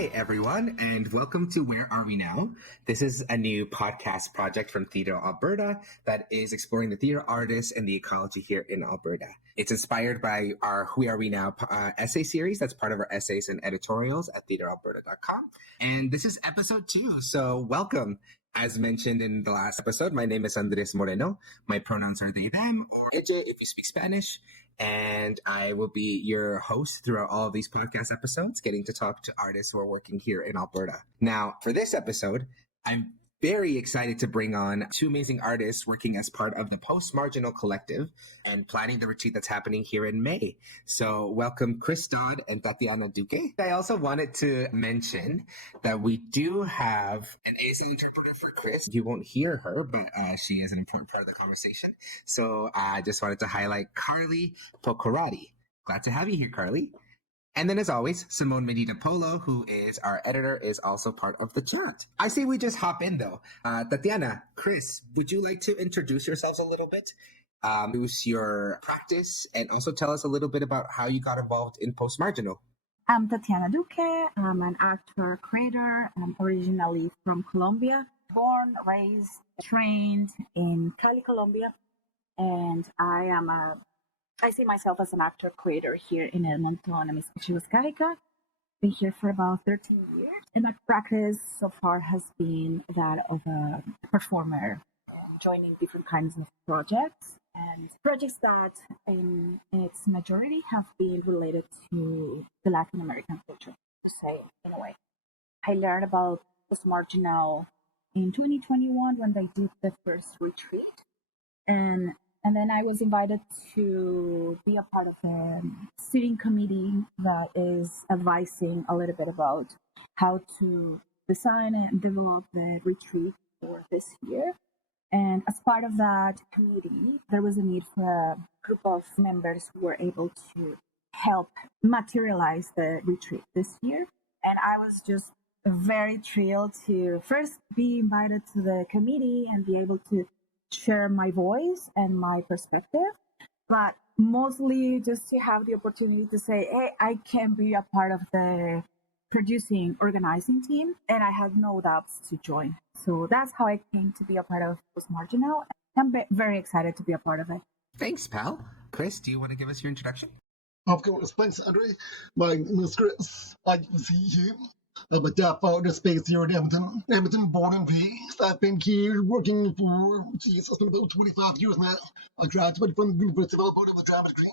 Hi, everyone, and welcome to Where Are We Now? This is a new podcast project from Theatre Alberta that is exploring the theatre artists and the ecology here in Alberta. It's inspired by our Who Are We Now essay series that's part of our essays and editorials at theatrealberta.com. And this is episode 2, so welcome. As mentioned in the last episode, my name is Andrés Moreno. My pronouns are they, them, or ella if you speak Spanish. And I will be your host throughout all of these podcast episodes, getting to talk to artists who are working here in Alberta. Now, for this episode, I'm very excited to bring on 2 amazing artists working as part of the Postmarginal collective and planning the retreat that's happening here in May. So welcome Chris Dodd and Tatiana Duque. I also wanted to mention that we do have an ASL interpreter for Chris. You won't hear her, but she is an important part of the conversation. So I just wanted to highlight Carly Pocorati. Glad to have you here, Carly. And then, as always, Simone Medina Polo, who is our editor, is also part of the chat. I say we just hop in, though. Tatiana, Chris, would you like to introduce yourselves a little bit? Who's your practice? And also tell us a little bit about how you got involved in Postmarginal. I'm Tatiana Duque. I'm an actor, creator. I'm originally from Colombia. Born, raised, trained in Cali, Colombia. And I see myself as an actor creator here in Edmonton. I'm been here for about 13 years. And my practice so far has been that of a performer, joining different kinds of projects. And projects that in its majority have been related to the Latin American culture, to say, in a way. I learned about Postmarginal in 2021 when they did the first retreat. And then I was invited to be a part of the steering committee that is advising a little bit about how to design and develop the retreat for this year. And as part of that committee, there was a need for a group of members who were able to help materialize the retreat this year. And I was just very thrilled to first be invited to the committee and be able to share my voice and my perspective, but mostly just to have the opportunity to say, hey, I can be a part of the producing, organizing team, and I had no doubts to join. So that's how I came to be a part of Postmarginal. I'm very excited to be a part of it. Thanks, pal. Chris, do you want to give us your introduction? Of course. Thanks, Andre. My name is Chris. I can see you. I'm a deaf artist based here in Edmonton. Edmonton, born and raised. I've been here working for, it's been about 25 years now. I graduated from the University of Alberta with a drama degree.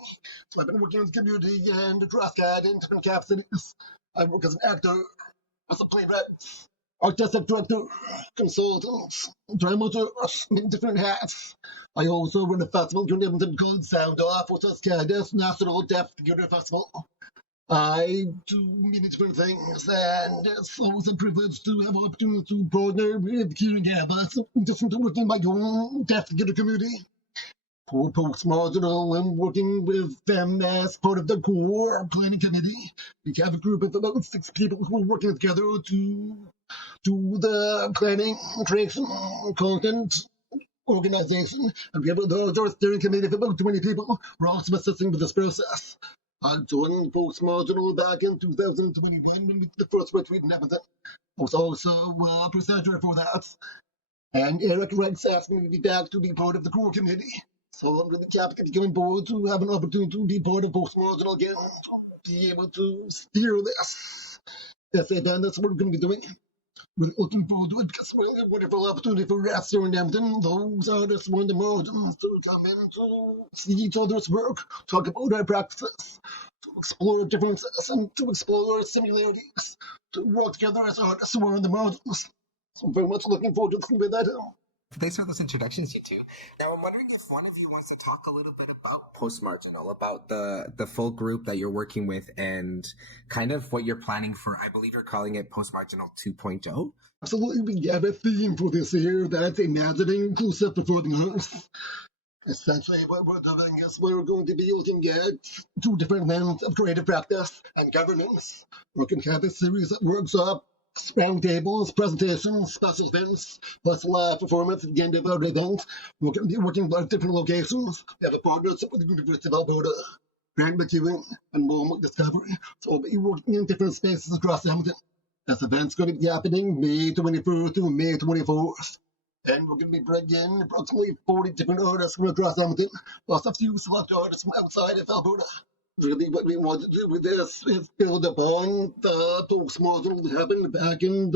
So I've been working in the community and a dress guide in different cities. I work as an actor, as a playwright, artistic director, consultant, dramaturg, in different hats. I also run a festival here in Edmonton called Sound Off, which is Canada's National Deaf Theatre Festival. I do many different things, and it's always a privilege to have an opportunity to partner with hearing habits and just within my own deaf theatre community. For Postmarginal, I'm working with them as part of the core planning committee. We have a group of about 6 people who are working together to do the planning, creation, content, organization, and we have a steering committee of about 20 people. We're also assisting with this process. I joined Postmarginal back in 2021 when the first retreat in Edmonton. I was also a presenter for that. And Eric Rex asked me to be back to be part of the core committee. So I'm really happy to get on board to have an opportunity to be part of Postmarginal again, to be able to steer this. Yes, and that's what we're going to be doing. We're looking forward to it because it's really a wonderful opportunity for us here in Edmonton, those artists on the margins, to come in to see each other's work, talk about our practices, to explore differences and to explore similarities, to work together as artists who are on the margins. So I'm very much looking forward to seeing that. Thanks for those introductions, you two. Now, I'm wondering if one of you wants to talk a little bit about Postmarginal, about the full group that you're working with and kind of what you're planning for. I believe you're calling it Postmarginal 2.0. Absolutely. We have a theme for this year that's imagining inclusive performing arts. Essentially, what we're doing is we're going to be looking at 2 different lens of creative practice and governance. We're going to have a series of workshops, roundtables, presentations, special events, plus live performance at the end of our event. We're going to be working at different locations. We have a partnership with the University of Alberta, Grant McEwen, and Moment Discovery. So we'll be working in different spaces across Edmonton. This event's going to be happening May 21st to May 24th. And we're going to be bringing approximately 40 different artists from across Edmonton, plus a few select artists from outside of Alberta. Really, what we want to do with this is build upon the postmarginal that happened back in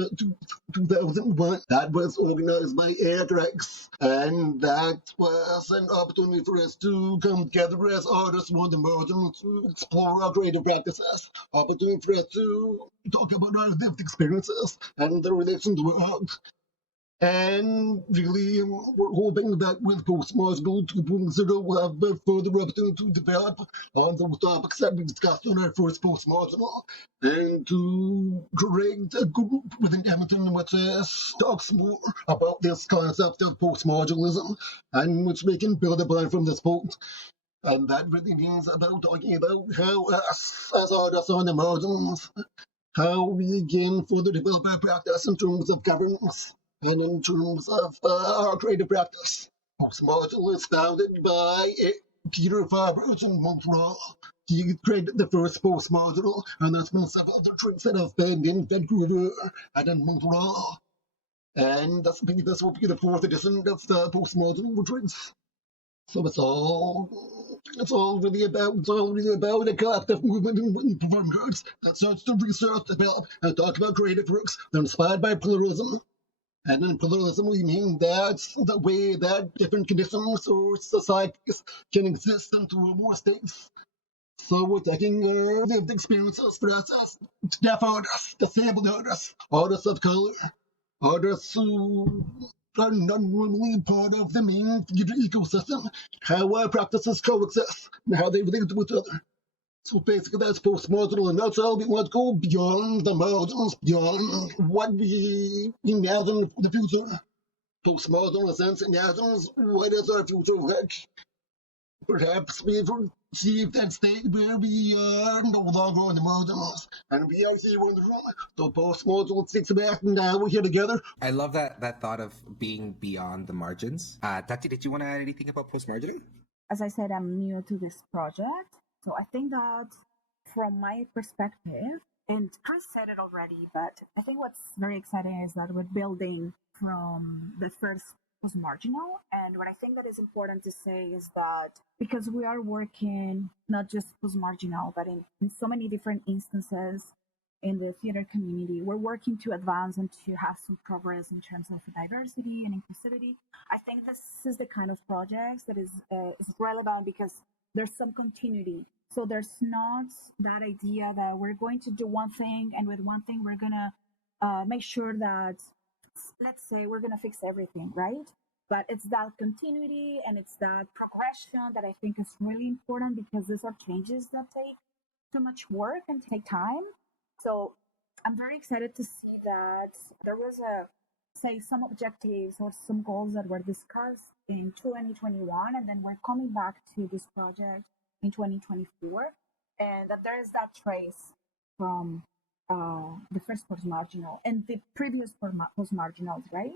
2001. That was organized by Edrex, and that was an opportunity for us to come together as artists from the margin to explore our creative practices. Opportunity for us to talk about our lived experiences and the relation to art. And really, we're hoping that with Postmarginal 2.0, we'll have a further opportunity to develop on those topics that we discussed on our first Postmarginal, and to create a group within Edmonton which talks more about this concept of postmarginalism, and which we can build upon from this point. And that really means about talking about how us, as artists on the margins, how we can further develop our practice in terms of governance and in terms of our creative practice. Postmarginal is founded by Peter Fabers in Montreal. He created the first Postmarginal, and there's been several other tricks that have been in Vancouver and in Montreal. And this will be the fourth edition of the Postmarginal retreats. So it's all really about a collective movement in performing arts that starts to research, develop, and talk about creative works that are inspired by pluralism. And in pluralism, we mean that's the way that different conditions or societies can exist in two or more states. So we're taking our lived experiences for us as deaf artists, disabled artists, artists of color, artists who are not normally part of the main theatre ecosystem, how our practices coexist, and how they relate to each other. So basically, that's postmarginal, and that's how we want to go beyond the margins, beyond what we imagine for the future. Postmarginal, in a sense, imagines what is our future like. Perhaps we've achieved that state where we are no longer on the margins, and we are here on the front. So postmarginal takes back, and now we're here together. I love that thought of being beyond the margins. Tati, did you want to add anything about postmarginal? As I said, I'm new to this project. So I think that from my perspective, and Chris said it already, but I think what's very exciting is that we're building from the first Postmarginal. And what I think that is important to say is that because we are working not just Postmarginal, but in so many different instances in the theater community, we're working to advance and to have some progress in terms of diversity and inclusivity. I think this is the kind of projects that is relevant because there's some continuity. So there's not that idea that we're going to do one thing, and with one thing we're going to make sure that, let's say, we're going to fix everything, right? But it's that continuity and it's that progression that I think is really important, because these are changes that take too much work and take time. So I'm very excited to see that there was some objectives or some goals that were discussed in 2021, and then we're coming back to this project in 2024, and that there is that trace from the first Postmarginal and the previous Postmarginals, right?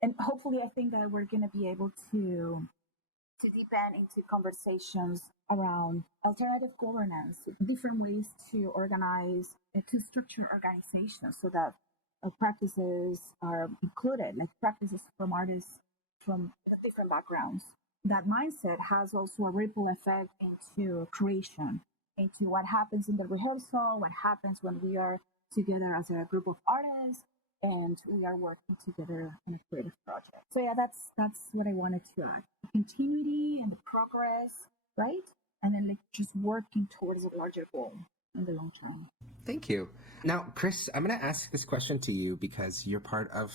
And hopefully I think that we're going to be able to deepen into conversations around alternative governance, different ways to organize, to structure organizations so that practices are included, like practices from artists from different backgrounds. That mindset has also a ripple effect into creation, into what happens in the rehearsal, what happens when we are together as a group of artists and we are working together on a creative project. So yeah, that's what I wanted to add. The continuity and the progress, right? And then like just working towards a larger goal in the long term. Thank you. Now, Chris, I'm going to ask this question to you because you're part of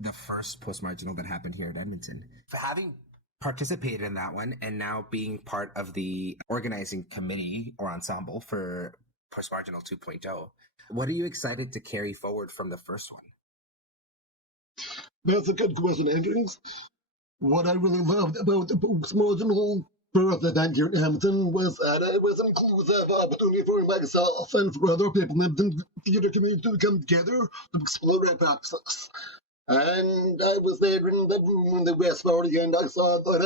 the first Postmarginal that happened here at Edmonton. For having participated in that one and now being part of the organizing committee or ensemble for Postmarginal 2.0, what are you excited to carry forward from the first one? That's a good question, Andrews. What I really loved about the Postmarginal first event here in Edmonton was that it was an inclusive opportunity for myself and for other people in the theatre community to come together to explore their practices. And I was there in the room in the West Party, and I saw a lot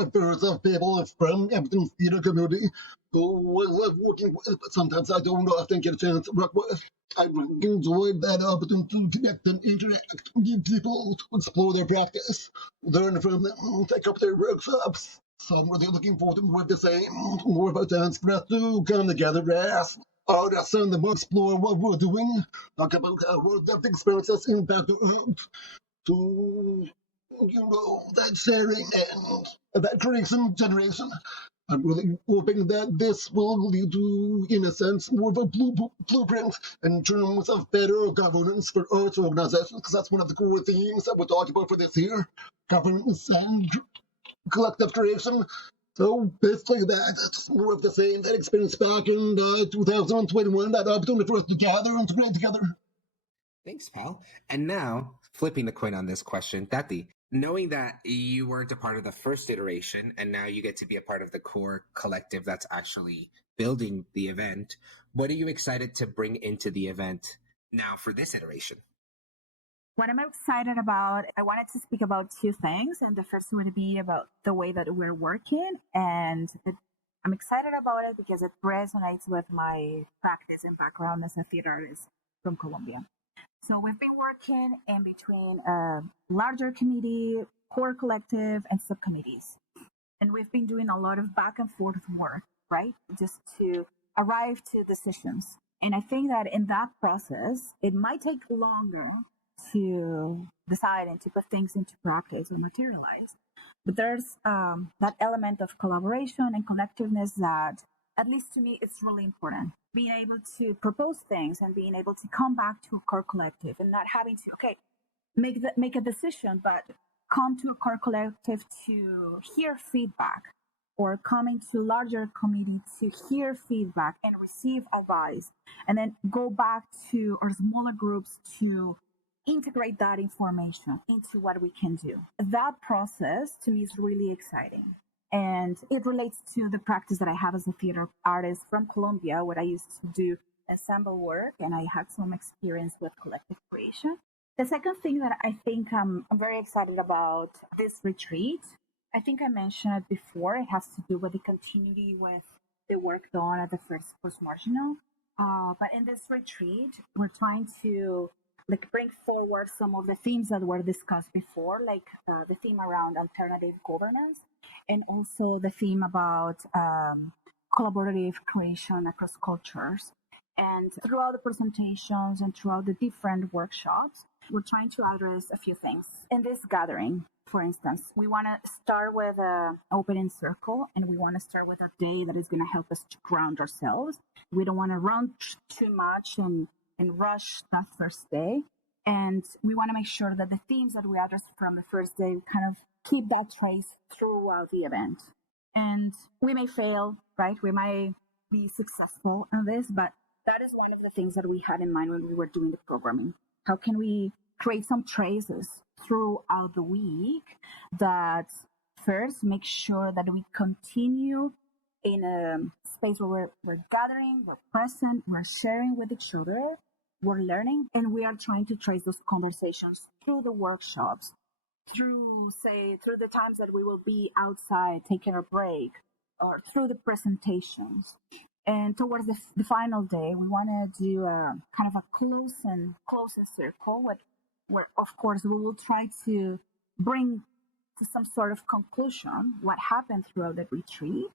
of birds of people from Edmonton's theatre community who I love working with, but sometimes I don't often get a chance to work with. I really enjoyed that opportunity to connect and interact with people to explore their practice, learn from them, take up their workshops. So I'm really looking forward to more of the same, more of a chance for us to come together as artists and then explore what we're doing, talk about how our lived experiences impact the earth, to, that sharing and that creation generation. I'm really hoping that this will lead to, in a sense, more of a blueprint in terms of better governance for arts organizations, because that's one of the core themes that we're talking about for this year, governance and collective creation. So basically that's more of the same, that experience back in 2021, that opportunity for us to gather and to create together. Thanks, pal. And now, flipping the coin on this question, Tati, knowing that you weren't a part of the first iteration and now you get to be a part of the core collective that's actually building the event, what are you excited to bring into the event now for this iteration? What I'm excited about, I wanted to speak about two things. And the first would be about the way that we're working. And I'm excited about it because it resonates with my practice and background as a theater artist from Colombia. So we've been working in between a larger committee, core collective, and subcommittees. And we've been doing a lot of back and forth work, right? Just to arrive to decisions. And I think that in that process, it might take longer to decide and to put things into practice or materialize. But there's that element of collaboration and collectiveness that, at least to me, it's really important. Being able to propose things and being able to come back to a core collective and not having to, make a decision, but come to a core collective to hear feedback, or coming to larger committee to hear feedback and receive advice, and then go back to our smaller groups to integrate that information into what we can do. That process to me is really exciting. And it relates to the practice that I have as a theater artist from Colombia, where I used to do ensemble work and I had some experience with collective creation. The second thing that I think I'm very excited about this retreat, I think I mentioned it before, it has to do with the continuity with the work done at the first Postmarginal. But in this retreat, we're trying to bring forward some of the themes that were discussed before, like the theme around alternative governance, and also the theme about collaborative creation across cultures. And throughout the presentations and throughout the different workshops, we're trying to address a few things. In this gathering, for instance, we want to start with an opening circle, and we want to start with a day that is going to help us to ground ourselves. We don't want to run too much and rush that first day. And we want to make sure that the themes that we address from the first day kind of keep that trace throughout the event. And we may fail, right? We might be successful in this, but that is one of the things that we had in mind when we were doing the programming. How can we create some traces throughout the week that first make sure that we continue in a space where we're gathering, we're present, we're sharing with each other, we're learning, and we are trying to trace those conversations through the workshops, through the times that we will be outside taking a break, or through the presentations. And towards the final day, we want to do a kind of a closing circle, where of course we will try to bring to some sort of conclusion what happened throughout the retreat,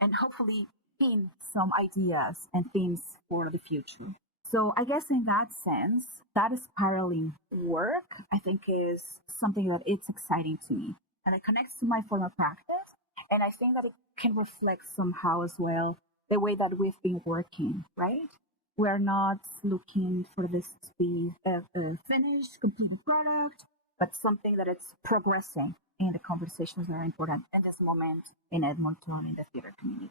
and hopefully pin some ideas and themes for the future. So I guess in that sense, that spiraling work, I think, is something that it's exciting to me. And it connects to my former practice. And I think that it can reflect somehow as well the way that we've been working, right? We're not looking for this to be a finished, completed product, but something that it's progressing in the conversations that are important in this moment in Edmonton, in the theater community.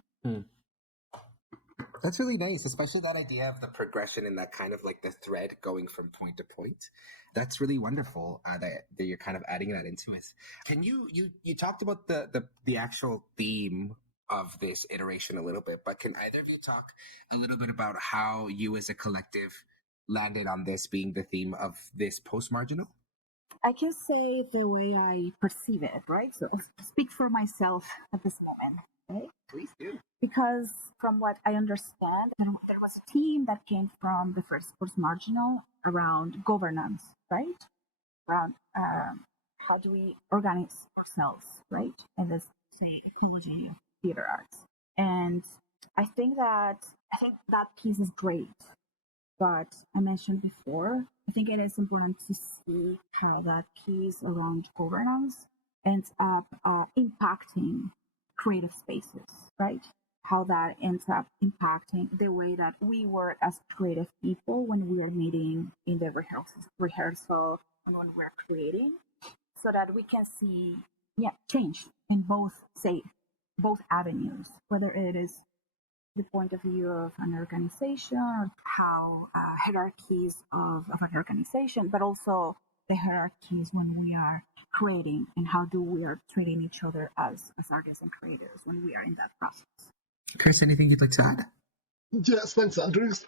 That's really nice, especially that idea of the progression and that kind of like the thread going from point to point. That's really wonderful that you're kind of adding that into it. Can you talked about the actual theme of this iteration a little bit, but can either of you talk a little bit about how you as a collective landed on this being the theme of this Postmarginal? I can say the way I perceive it, right? So I'll speak for myself at this moment, right? Please do. because from what I understand, there was a team that came from the first Postmarginal around governance, right? Around how do we organize ourselves, right? And this, say, ecology of theater arts. And I think that piece is great. But I mentioned before, I think it is important to see how that piece around governance ends up impacting creative spaces, right? How that ends up impacting the way that we work as creative people when we are meeting in the rehearsal and when we're creating, so that we can see change in both avenues, whether it is the point of view of an organization or how hierarchies of an organization, but also the hierarchies when we are creating and how do we are treating each other as artists and creators when we are in that process. Chris, anything you'd like to add? Yes, thanks, Andres.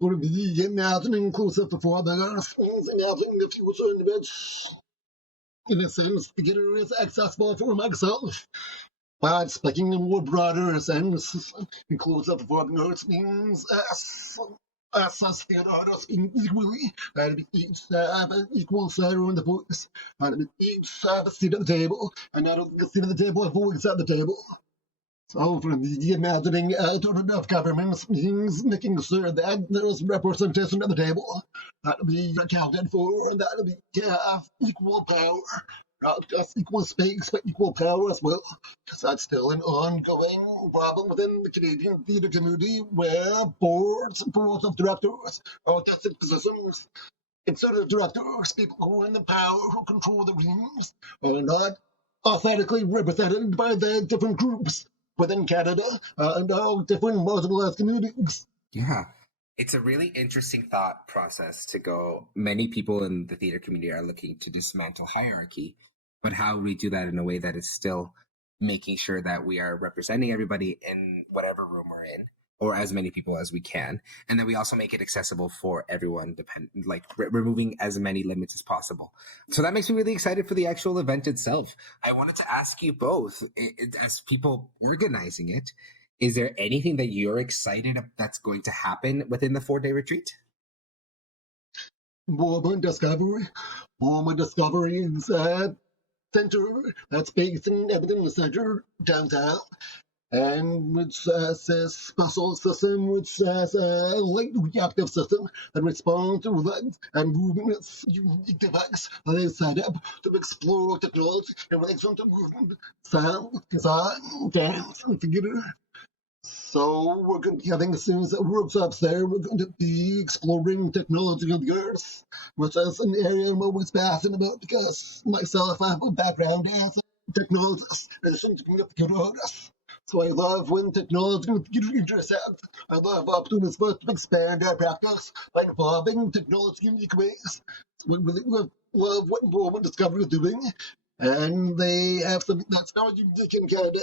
For the imagining inclusive performance, imagining the future in which, in a sense, the theater is accessible for myself. But speaking in more broader sense, inclusive performing arts means as theater artists being equally, and each have an equal say on the voice, and each have a seat at the table, and not only a seat at the table, a voice at the table. So, for the imagining of governments means making sure that there is representation at the table, that will be accounted for, and that will be equal power. Not just equal space, but equal power as well. Because that's still an ongoing problem within the Canadian theatre community where boards of directors, artistic positions, executive directors, people who are in the power, who control the rooms, are not authentically represented by the different groups within Canada and all different marginalized communities. Yeah. It's a really interesting thought process to go. Many people in the theater community are looking to dismantle hierarchy, but how we do that in a way that is still making sure that we are representing everybody in whatever room we're in, or as many people as we can, and then we also make it accessible for everyone, removing as many limits as possible. So that makes me really excited for the actual event itself. I wanted to ask you both, as people organizing it, is there anything that you're excited that's going to happen within the 4-day retreat? Moment discovery is center that's based in Edmonton Center downtown, and which has a special system which has a light reactive system that responds to events and movements unique device that is set up to explore technology in relation to movement, sound, design, dance, and theater. So we're going to be having a series of workshops there. We're going to be exploring technology of the earth, which is an area I'm always passionate about because myself, I have a background as a technologist and seem to be a computer artist. So I love when technology and computer intersect. I love opportunities for us to expand our practice by involving technology in unique ways. So we really love what Moment Discovery is doing, and they have something that's very unique in Canada,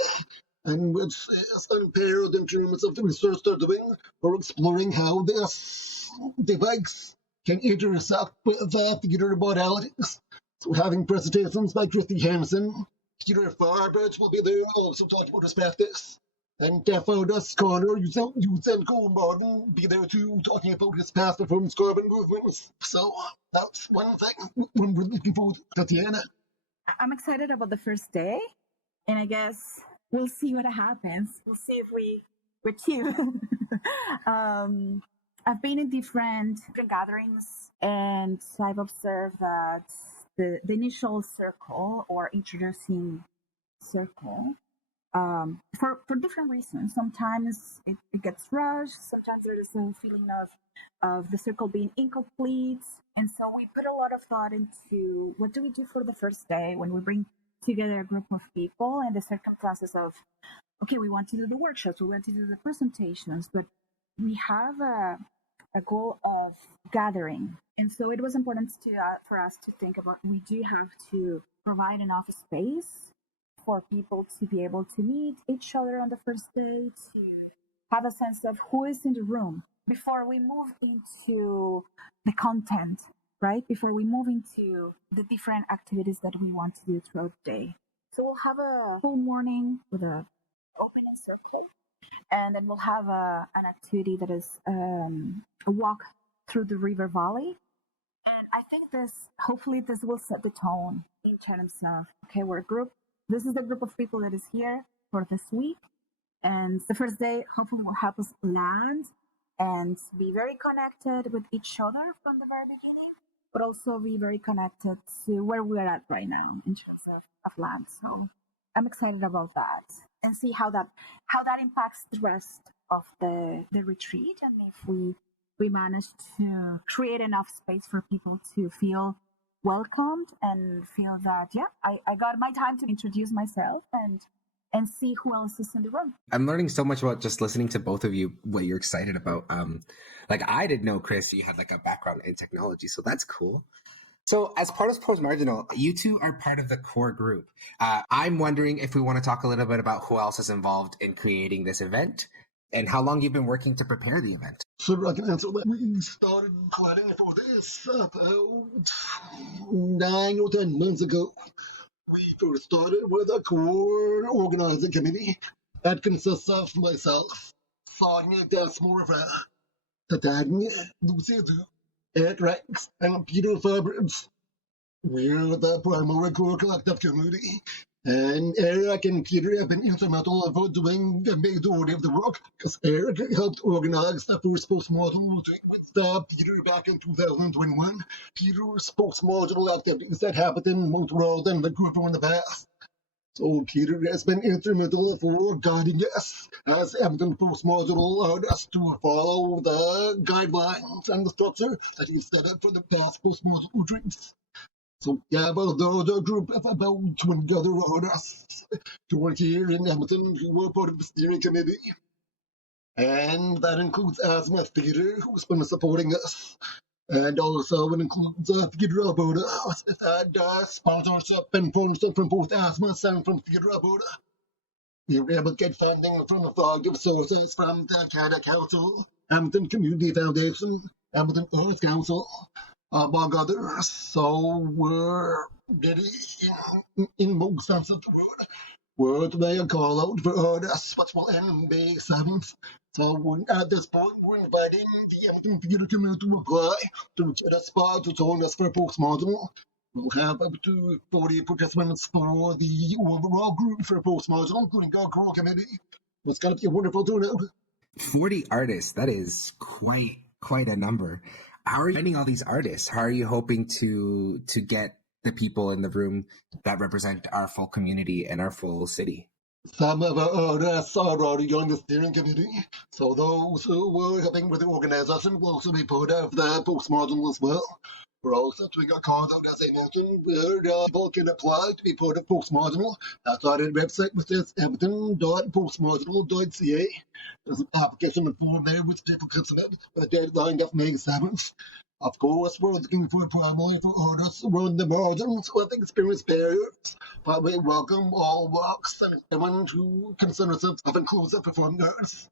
and which is unparalleled in terms of the research they're doing for exploring how this device can intersect with theatre modalities. So having presentations by Christy Hansen, Peter Farbridge will be there also talking about his practice. And Daffodus Connor, Yuzenko Martin will be there too, talking about his past performance carbon movements. So that's one thing we're looking forward to, Tatiana. I'm excited about the first day, and I guess we'll see what happens. We'll see if we're cute. I've been in different gatherings, and so I've observed that the initial circle or introducing circle, for different reasons. Sometimes it gets rushed. Sometimes there is a feeling of the circle being incomplete. And so we put a lot of thought into what do we do for the first day when we bring together a group of people and the circumstances of, okay, we want to do the workshops, we want to do the presentations, but we have a goal of gathering. And so it was important for us to think about, we do have to provide enough space for people to be able to meet each other on the first day, to have a sense of who is in the room before we move into the content, right? Before we move into the different activities that we want to do throughout the day. So we'll have a full morning with an opening circle, And then we'll have an activity that is a walk through the river valley. And I think hopefully this will set the tone in terms of, okay, we're a group. This is the group of people that is here for this week. And the first day hopefully will help us land and be very connected with each other from the very beginning, but also be very connected to where we're at right now in terms of land. So I'm excited about that and see how that impacts the rest of the retreat, and if we manage to create enough space for people to feel welcomed and feel that, yeah, I got my time to introduce myself and see who else is in the room. I'm learning so much about just listening to both of you, what you're excited about. Like I didn't know, Chris, you had like a background in technology, so that's cool. So as part of Postmarginal, you two are part of the core group. I'm wondering if we want to talk a little bit about who else is involved in creating this event and how long you've been working to prepare the event. So I can answer that. We started planning for this about 9 or 10 months ago. We first started with a core organizing committee that consists of myself, Sonia Desmorva, Tatiana Duque, Ed Rex, and Peter Fabrics. We're the primary core collective community, and Eric and Peter have been instrumental for doing the majority of the work, because Eric helped organize the first postmodern retreat with Peter back in 2021. Peter's postmodern activities that happened in Montreal and Vancouver in the past. So Peter has been instrumental for guiding us as Edmonton postmodern artists to follow the guidelines and the structure that he set up for the past postmodern retreats. So yeah, well, the group of about 20 other artists who are here in Edmonton who are part of the steering committee. And that includes Asthma Theatre, who's been supporting us. And also it includes Theatre Alberta, and sponsorship and funding from both Asthma and from Theatre Alberta. We were able to get funding from a variety of sources from the Canada Council, Edmonton Community Foundation, Edmonton Arts Council, among others. So we're ready in most sense of the word. We're doing a call out for artists, which will end May 7th. So at this point, we're inviting the Edmonton theatre community to apply to get a spot to join us for Postmarginal. We'll have up to 40 participants for the overall group for Postmarginal, including our core committee. It's going to be a wonderful turnout. 40 artists, that is quite a number. How are you finding all these artists? How are you hoping to get the people in the room that represent our full community and our full city? Some of our artists are already on the steering committee, so those who are helping with the organization will also be part of the Postmarginal as well. We're also doing a call out, as I mentioned, where people can apply to be part of Postmarginal. That's our website, which is edmonton.postmarginal.ca. There's an application form there which people can submit with a deadline of May 7th. Of course, we're looking for primarily for artists around the margins who have experienced barriers, but we welcome all walks and everyone who considers themselves inclusive performing arts.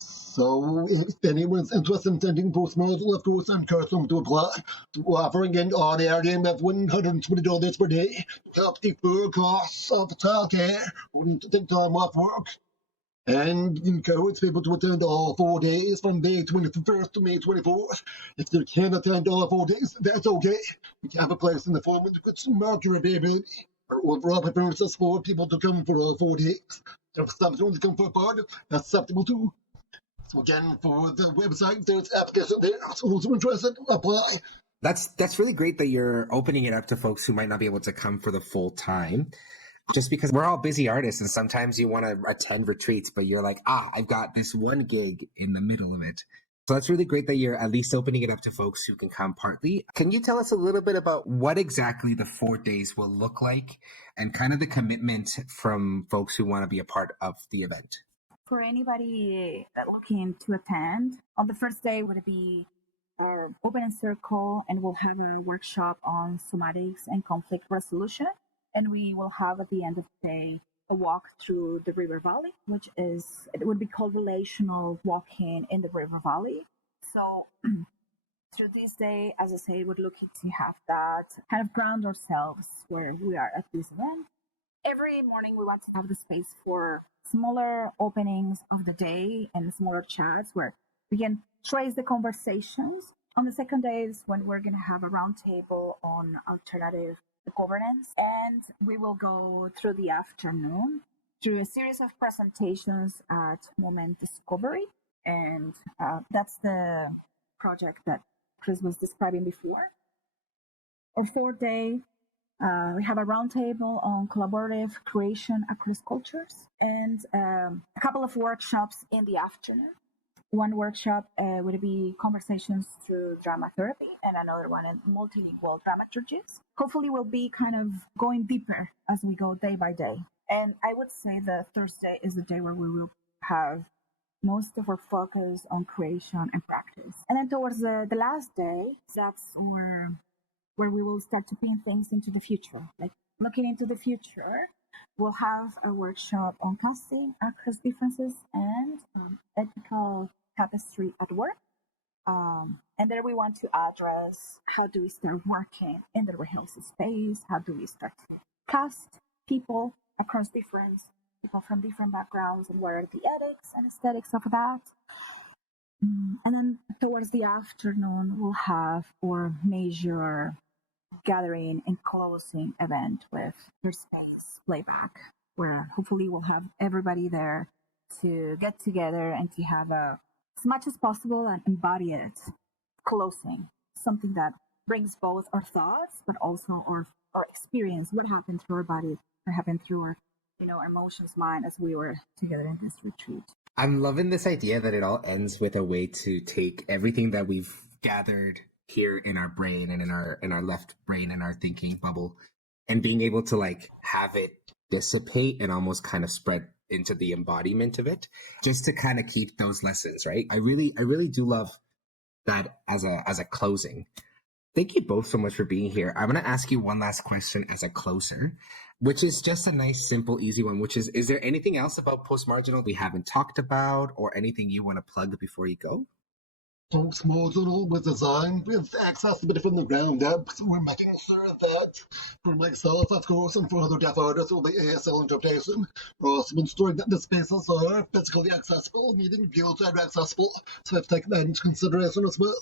So if anyone's interested in attending Postmarginal, of course, I encourage them to apply. We're offering an honorarium of $120 per day to help defer costs of childcare or need to take time off work. And encourage people to attend all 4 days from May 21st to May 24th. If they can't attend all 4 days, that's okay. We have a place in the form in which mark your availability. Our overall preference is for people to come for all 4 days. If some want to come for a part, that's acceptable too. So again, for the website, there's application there. So those who are interested, apply. That's really great that you're opening it up to folks who might not be able to come for the full time. Just because we're all busy artists and sometimes you want to attend retreats, but you're like, I've got this one gig in the middle of it. So that's really great that you're at least opening it up to folks who can come partly. Can you tell us a little bit about what exactly the 4 days will look like and kind of the commitment from folks who want to be a part of the event? For anybody looking to attend, on the first day would be our open circle, and we'll have a workshop on somatics and conflict resolution. And we will have at the end of the day a walk through the river valley, which it would be called relational walking in the river valley. So through this day, as I say, we're looking to have that kind of ground ourselves where we are at this event. every morning we want to have the space for smaller openings of the day and smaller chats where we can trace the conversations. On the second day is when we're going to have a roundtable on alternative governance, and we will go through the afternoon through a series of presentations at Moment Discovery, and that's the project that Chris was describing before. Our fourth day, we have a roundtable on collaborative creation across cultures, and a couple of workshops in the afternoon. One workshop would be conversations through drama therapy, and another one in multilingual dramaturgies. Hopefully, we'll be kind of going deeper as we go day by day. And I would say the Thursday is the day where we will have most of our focus on creation and practice. And then towards the last day, that's where we will start to pin things into the future. Like looking into the future, we'll have a workshop on casting across differences and ethical tapestry at work. And there we want to address how do we start working in the rehearsal space? How do we start to cast people across people from different backgrounds, and what are the ethics and aesthetics of that? And then towards the afternoon, we'll have our major gathering and closing event with your space playback, where hopefully we'll have everybody there to get together and to have as much as possible an embodied closing, something that brings both our thoughts but also our experience, what happened through our body, what happened through our emotions, mind, as we were together in this retreat. I'm loving this idea that it all ends with a way to take everything that we've gathered here in our brain and in our left brain and our thinking bubble, and being able to like have it dissipate and almost kind of spread into the embodiment of it, just to kind of keep those lessons, right? I really do love that as a closing. Thank you both so much for being here. I'm going to ask you one last question as a closer, which is just a nice, simple, easy one, which is there anything else about Postmarginal we haven't talked about, or anything you want to plug before you go? Postmarginal was designed with accessibility from the ground up, so we're making sure that for myself, of course, and for other deaf artists with the ASL interpretation, we're also ensuring that the spaces are physically accessible, meaning wheelchair accessible, so I've taken that into consideration as well.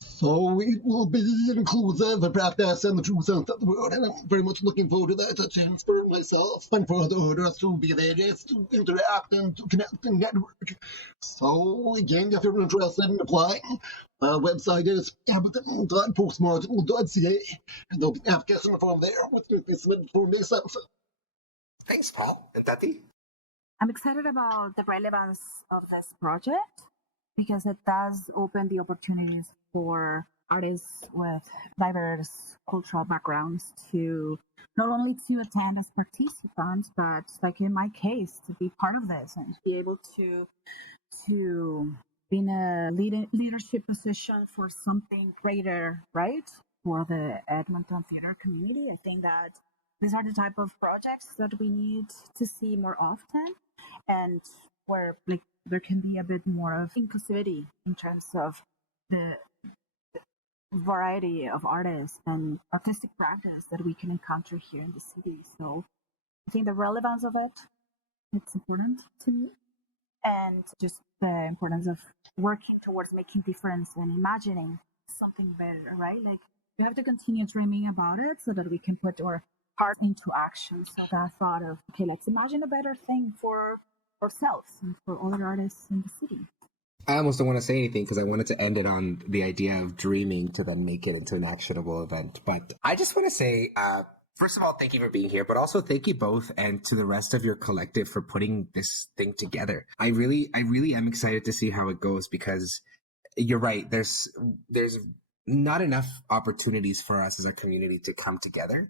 So it will be inclusive of practice in the true sense of the word, and I'm very much looking forward to that, a chance for myself and for other artists to be there, to interact and to connect and network. So again, if you're interested in applying, website is edmonton.postmarginal.ca, and there'll be an application form there which will be submitted for myself. Thanks, pal. And Tati? I'm excited about the relevance of this project because it does open the opportunities for artists with diverse cultural backgrounds to not only to attend as participants, but like in my case, to be part of this and be able to be in a leadership position for something greater, right? For the Edmonton theater community. I think that these are the type of projects that we need to see more often, and where like there can be a bit more of inclusivity in terms of the variety of artists and artistic practice that we can encounter here in the city. So I think the relevance of it's important to me, and just the importance of working towards making difference and imagining something better, right? Like we have to continue dreaming about it so that we can put our heart into action. So that thought of, okay, let's imagine a better thing for ourselves and for other artists in the city. I almost don't want to say anything because I wanted to end it on the idea of dreaming to then make it into an actionable event. But I just want to say, first of all, thank you for being here, but also thank you both and to the rest of your collective for putting this thing together. I really am excited to see how it goes, because you're right. There's not enough opportunities for us as a community to come together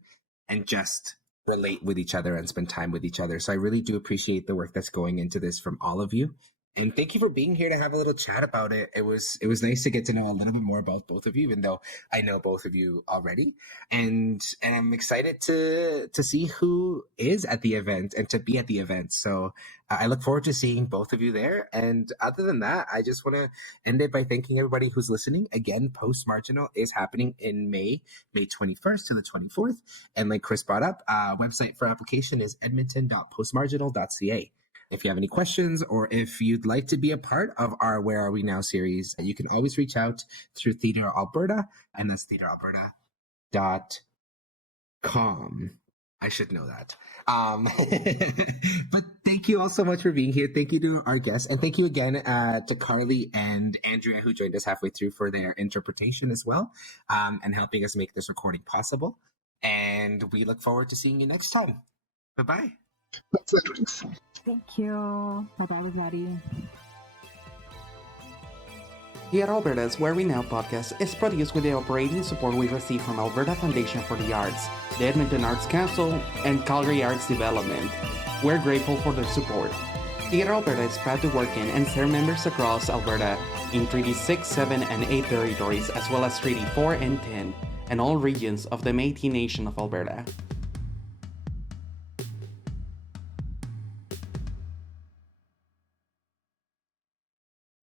and just relate with each other and spend time with each other. So I really do appreciate the work that's going into this from all of you. And thank you for being here to have a little chat about it. It was nice to get to know a little bit more about both of you, even though I know both of you already. And I'm excited to see who is at the event and to be at the event. So I look forward to seeing both of you there. And other than that, I just want to end it by thanking everybody who's listening. Again, Postmarginal is happening in May 21st to the 24th. And like Chris brought up, website for application is edmonton.postmarginal.ca. If you have any questions or if you'd like to be a part of our Where Are We Now series, you can always reach out through Theatre Alberta, and that's theatrealberta.com. I should know that. But thank you all so much for being here. Thank you to our guests. And thank you again to Carly and Andrea, who joined us halfway through for their interpretation as well, and helping us make this recording possible. And we look forward to seeing you next time. Bye-bye. Thank you. Bye-bye, everybody. Theatre Alberta's Where We Now podcast is produced with the operating support we receive from Alberta Foundation for the Arts, the Edmonton Arts Council, and Calgary Arts Development. We're grateful for their support. Theatre Alberta is proud to work in and serve members across Alberta in Treaties 6, 7, and 8 territories, as well as Treaty 4 and 10, and all regions of the Métis Nation of Alberta.